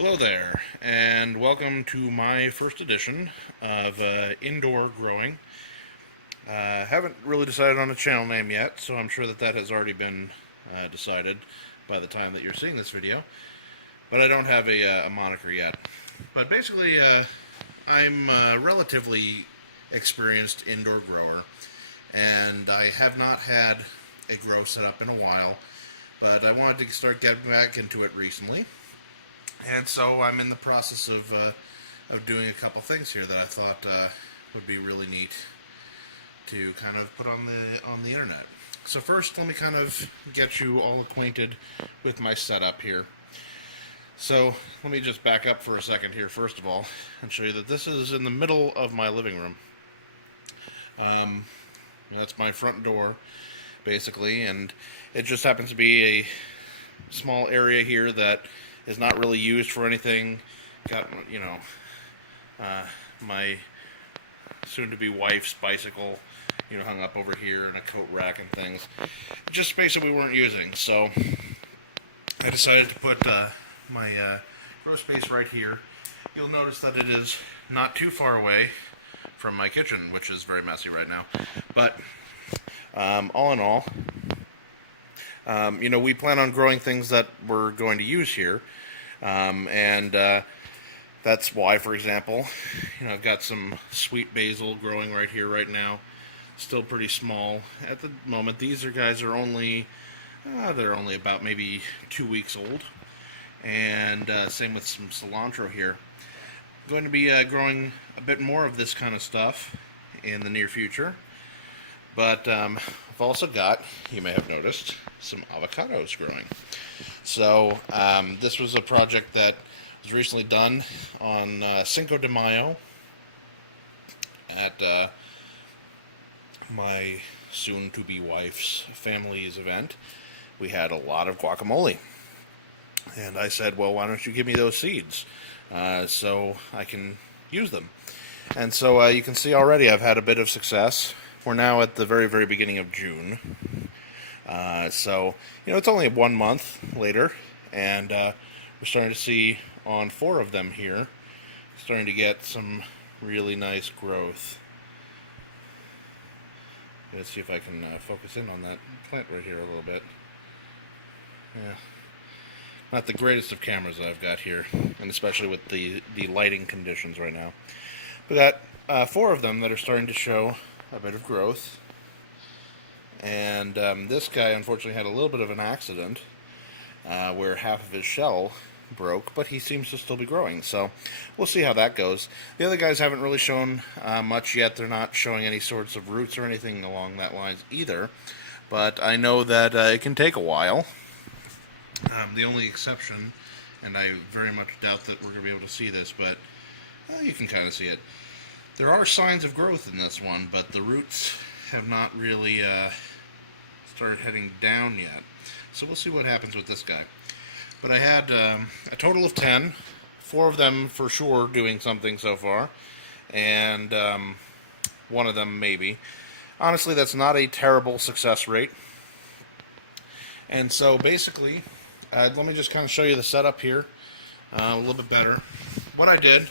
Hello there, and welcome to my first edition of indoor growing. Haven't really decided on a channel name yet, so I'm sure that has already been decided by the time that you're seeing this video. But I don't have a moniker yet. But basically, I'm a relatively experienced indoor grower, and I have not had a grow set up in a while, but I wanted to start getting back into it recently. And so I'm in the process of doing a couple things here that I thought would be really neat to kind of put on the internet. So first, let me kind of get you all acquainted with my setup here. So let me just back up for a second here, first of all, and show you that this is in the middle of my living room. That's my front door, basically, and it just happens to be a small area here that is not really used for anything. Got, my soon-to-be wife's bicycle, hung up over here, and a coat rack and things. Just space that we weren't using, so I decided to put my grow space right here. You'll notice that it is not too far away from my kitchen, which is very messy right now. But all in all, we plan on growing things that we're going to use here, and that's why, for example, I've got some sweet basil growing right here right now. Still pretty small at the moment. These guys are only they're only about maybe 2 weeks old, and same with some cilantro here. I'm going to be growing a bit more of this kind of stuff in the near future. But I've also got, you may have noticed, some avocados growing. So this was a project that was recently done on Cinco de Mayo at my soon-to-be wife's family's event. We had a lot of guacamole. And I said, well, why don't you give me those seeds so I can use them? And so you can see already I've had a bit of success. We're now at the very, very beginning of June. So, it's only 1 month later, and we're starting to see on 4 of them here, starting to get some really nice growth. Let's see if I can focus in on that plant right here a little bit. Yeah. Not the greatest of cameras that I've got here, and especially with the lighting conditions right now. But got 4 of them that are starting to show a bit of growth, and this guy unfortunately had a little bit of an accident where half of his shell broke, but he seems to still be growing, so we'll see how that goes. The other guys haven't really shown much yet. They're not showing any sorts of roots or anything along that lines either, but I know that it can take a while. The only exception, and I very much doubt that we're going to be able to see this, but you can kind of see it. There are signs of growth in this one, but the roots have not really started heading down yet. So we'll see what happens with this guy. But I had a total of 10, 4 of them for sure doing something so far, and 1 of them maybe. Honestly, that's not a terrible success rate. And so basically, let me just kind of show you the setup here a little bit better. What I did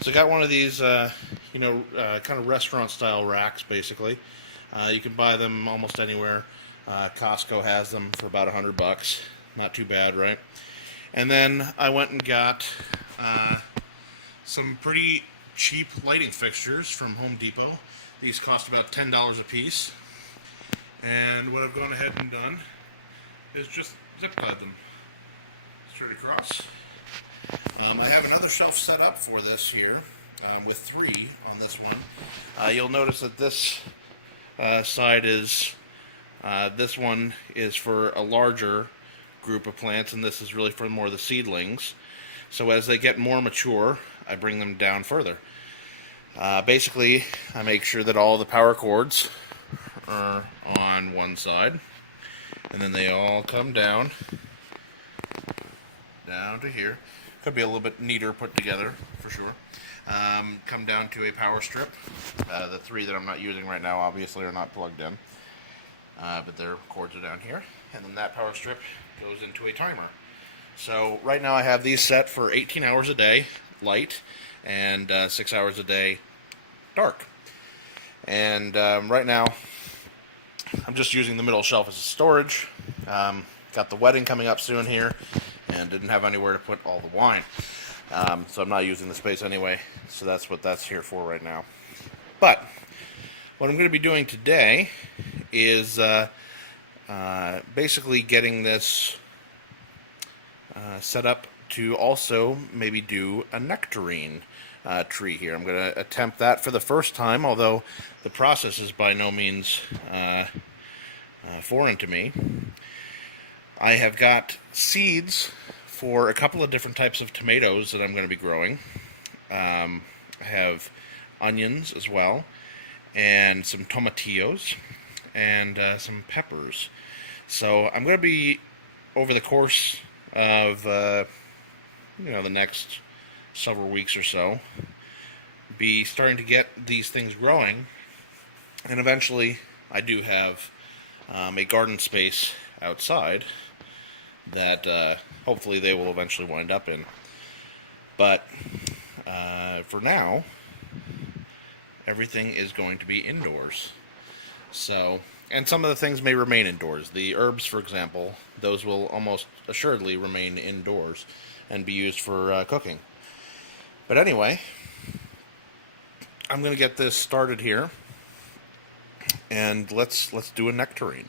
is I got one of these kind of restaurant-style racks, basically. You can buy them almost anywhere. Costco has them for about $100. Not too bad, right? And then I went and got some pretty cheap lighting fixtures from Home Depot. These cost about $10 a piece. And what I've gone ahead and done is just zip tied them straight across. I have another shelf set up for this here. With 3 on this one. You'll notice that this side is, this one is for a larger group of plants, and this is really for more of the seedlings. So as they get more mature, I bring them down further. Basically, I make sure that all the power cords are on one side, and then they all come down to here. Could be a little bit neater put together, for sure. Come down to a power strip. The 3 that I'm not using right now obviously are not plugged in, but their cords are down here. And then that power strip goes into a timer. So right now I have these set for 18 hours a day, light, and 6 hours a day, dark. And right now I'm just using the middle shelf as a storage. Got the wedding coming up soon here, and didn't have anywhere to put all the wine. So I'm not using the space anyway, so that's what that's here for right now. But what I'm going to be doing today is basically getting this set up to also maybe do a nectarine tree here. I'm going to attempt that for the first time, although the process is by no means foreign to me. I have got seeds for a couple of different types of tomatoes that I'm going to be growing. I have onions as well, and some tomatillos, and some peppers. So I'm going to be, over the course of the next several weeks or so, be starting to get these things growing, and eventually I do have a garden space outside that hopefully they will eventually wind up in. But for now, everything is going to be indoors. So, and some of the things may remain indoors. The herbs, for example, those will almost assuredly remain indoors and be used for cooking. But anyway, I'm going to get this started here, and let's do a nectarine.